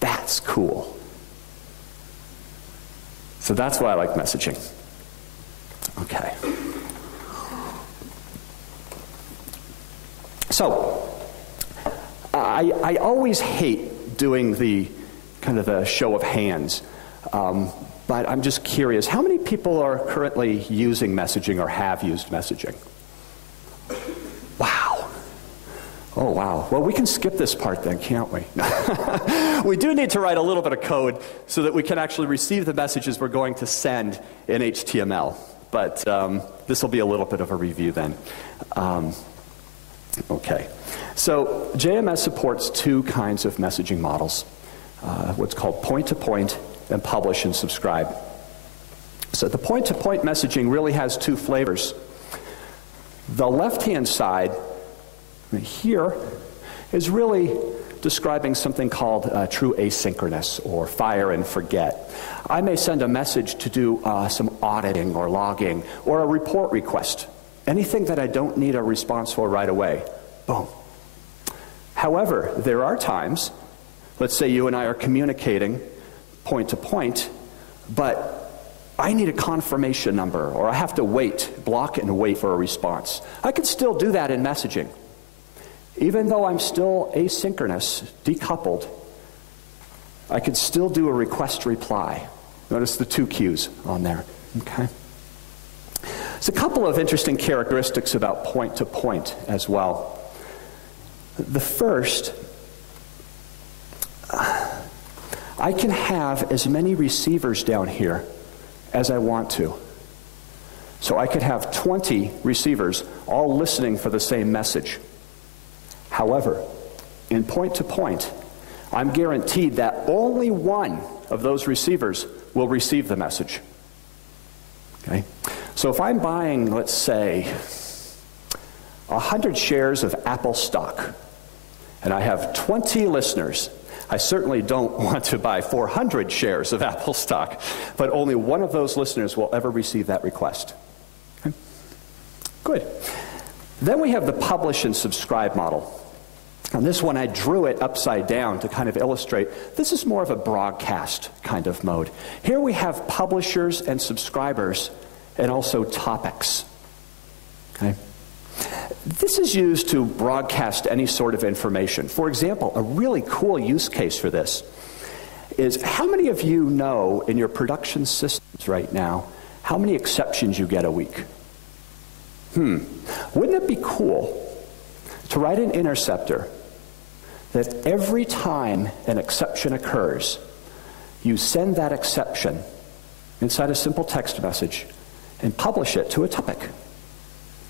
That's cool. So that's why I like messaging. Okay. So, I always hate doing the kind of the show of hands, but I'm just curious, how many people are currently using messaging or have used messaging? Wow. Oh, wow. Well, we can skip this part then, can't we? We do need to write a little bit of code so that we can actually receive the messages we're going to send in HTML. But this will be a little bit of a review then. Okay. So JMS supports two kinds of messaging models, what's called point-to-point and publish and subscribe. So the point-to-point messaging really has two flavors. The left-hand side here is really describing something called true asynchronous, or fire and forget. I may send a message to do some auditing or logging or a report request. Anything that I don't need a response for right away. Boom. However, there are times, let's say you and I are communicating point to point, but I need a confirmation number, or I have to wait, block and wait for a response. I can still do that in messaging. Even though I'm still asynchronous, decoupled, I could still do a request reply. Notice the two Qs on there, okay? There's a couple of interesting characteristics about point-to-point as well. The first, I can have as many receivers down here as I want to. So I could have 20 receivers all listening for the same message. However, in point-to-point, I'm guaranteed that only one of those receivers will receive the message. Okay? So if I'm buying, let's say, 100 shares of Apple stock, and I have 20 listeners, I certainly don't want to buy 400 shares of Apple stock, but only one of those listeners will ever receive that request. Okay? Good. Then we have the publish and subscribe model. On this one, I drew it upside down to kind of illustrate, this is more of a broadcast kind of mode. Here we have publishers and subscribers, and also topics. Okay? This is used to broadcast any sort of information. For example, a really cool use case for this is, how many of you know in your production systems right now how many exceptions you get a week? Wouldn't it be cool to write an interceptor that every time an exception occurs, you send that exception inside a simple text message and publish it to a topic?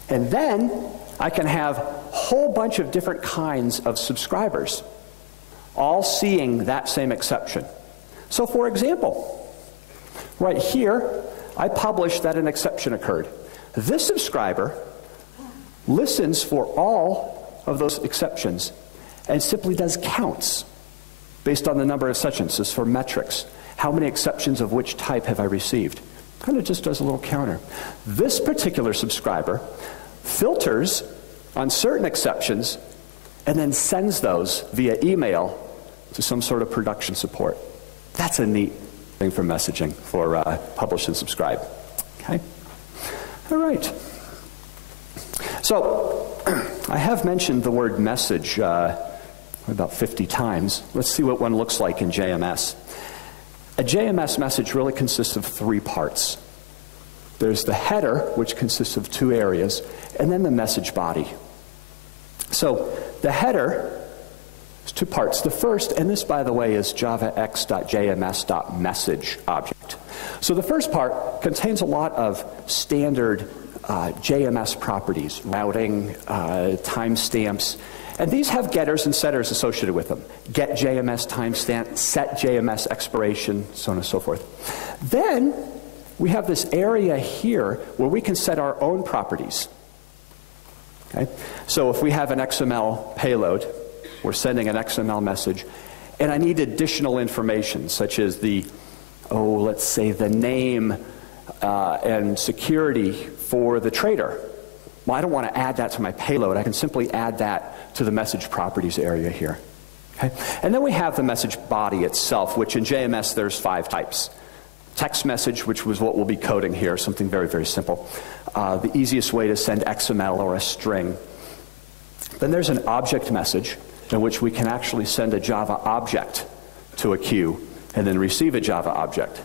And then I can have a whole bunch of different kinds of subscribers all seeing that same exception. So for example, right here, I published that an exception occurred. This subscriber listens for all of those exceptions and simply does counts based on the number of exceptions. This is for metrics. How many exceptions of which type have I received? Kind of just does a little counter. This particular subscriber filters on certain exceptions and then sends those via email to some sort of production support. That's a neat thing for messaging, for publish and subscribe. Okay? All right. So I have mentioned the word message about 50 times. Let's see what one looks like in JMS. A JMS message really consists of three parts. There's the header, which consists of two areas, and then the message body. So the header is two parts. The first, and this, by the way, is javax.jms.message object. So the first part contains a lot of standard JMS properties, routing, timestamps, and these have getters and setters associated with them. Get JMS timestamp, set JMS expiration, so on and so forth. Then we have this area here where we can set our own properties. Okay? So if we have an XML payload, we're sending an XML message, and I need additional information, such as the, let's say the name and security for the trader. Well, I don't want to add that to my payload. I can simply add that to the message properties area here. Okay? And then we have the message body itself, which in JMS there's 5 types. Text message, which was what we'll be coding here, something very, very simple. The easiest way to send XML or a string. Then there's an object message, in which we can actually send a Java object to a queue and then receive a Java object.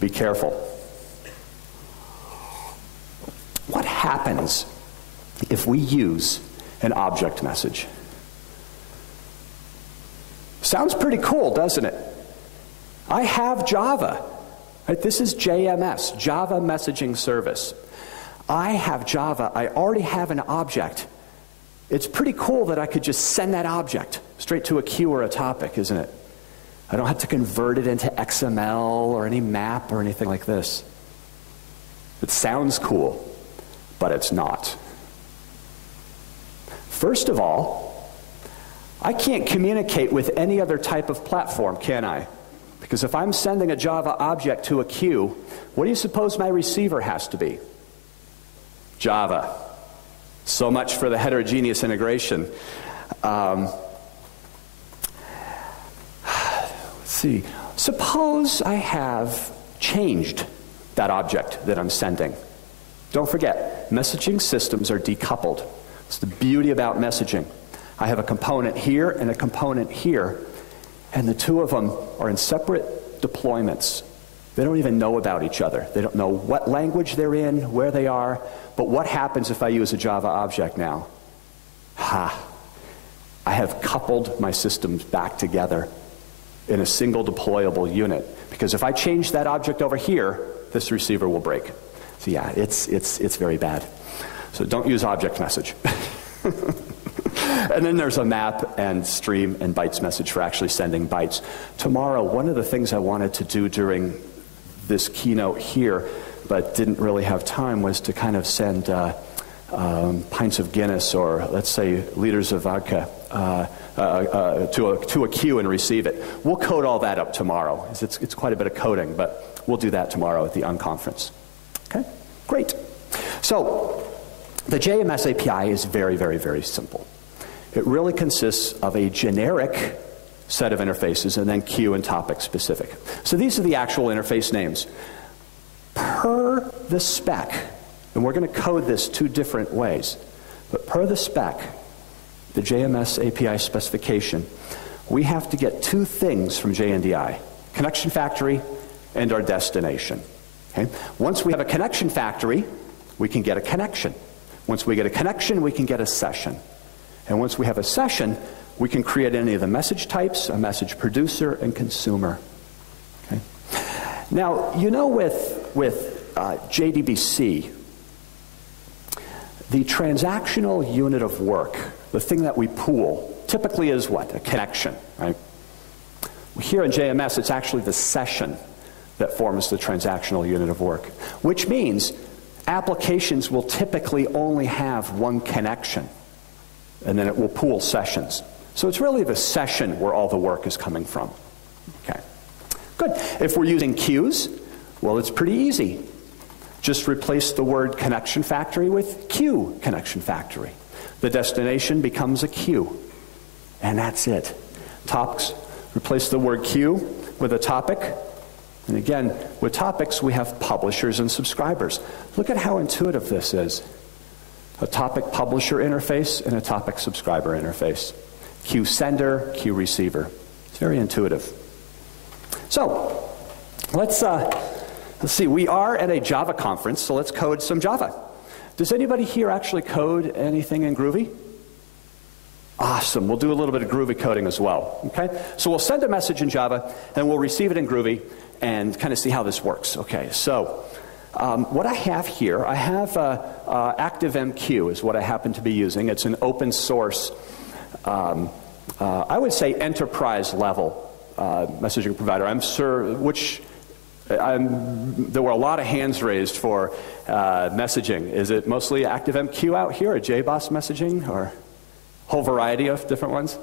Be careful. What happens if we use an object message? Sounds pretty cool, doesn't it? I have Java. Right? This is JMS, Java Messaging Service. I have Java. I already have an object. It's pretty cool that I could just send that object straight to a queue or a topic, isn't it? I don't have to convert it into XML or any map or anything like this. It sounds cool, but it's not. First of all, I can't communicate with any other type of platform, can I? Because if I'm sending a Java object to a queue, what do you suppose my receiver has to be? Java. So much for the heterogeneous integration. Let's see. Suppose I have changed that object that I'm sending. Don't forget, messaging systems are decoupled. It's the beauty about messaging. I have a component here and a component here, and the two of them are in separate deployments. They don't even know about each other. They don't know what language they're in, where they are. But what happens if I use a Java object now? I have coupled my systems back together in a single deployable unit. Because if I change that object over here, this receiver will break. So yeah, it's very bad. So don't use object message. And then there's a map and stream and bytes message for actually sending bytes. Tomorrow, one of the things I wanted to do during this keynote here, but didn't really have time, was to kind of send pints of Guinness, or let's say liters of vodka, to a queue and receive it. We'll code all that up tomorrow. It's quite a bit of coding, but we'll do that tomorrow at the unconference. Okay, great. So the JMS API is very, very, very simple. It really consists of a generic set of interfaces and then queue and topic specific. So these are the actual interface names. Per the spec, and we're going to code this 2 different ways, but per the spec, the JMS API specification, we have to get 2 things from JNDI: connection factory and our destination. Okay? Once we have a connection factory, we can get a connection. Once we get a connection, we can get a session. And once we have a session, we can create any of the message types, a message producer, and consumer. Okay? Now, you know, with JDBC, the transactional unit of work, the thing that we pool, typically is what? A connection, right? Here in JMS, it's actually the session that forms the transactional unit of work, which means applications will typically only have one connection, and then it will pool sessions. So it's really the session where all the work is coming from. Okay, good. If we're using queues, well, it's pretty easy. Just replace the word connection factory with queue connection factory. The destination becomes a queue, and that's it. Topics, replace the word queue with a topic. And again, with topics, we have publishers and subscribers. Look at how intuitive this is. A topic publisher interface and a topic subscriber interface. Queue sender, queue receiver. It's very intuitive. So, let's see. We are at a Java conference, so let's code some Java. Does anybody here actually code anything in Groovy? Awesome. We'll do a little bit of Groovy coding as well. Okay? So we'll send a message in Java, and we'll receive it in Groovy and kind of see how this works. Okay, so what I have here, I have ActiveMQ is what I happen to be using. It's an open source, I would say enterprise level messaging provider. I'm sure, there were a lot of hands raised for messaging. Is it mostly ActiveMQ out here, or JBoss messaging, or a whole variety of different ones?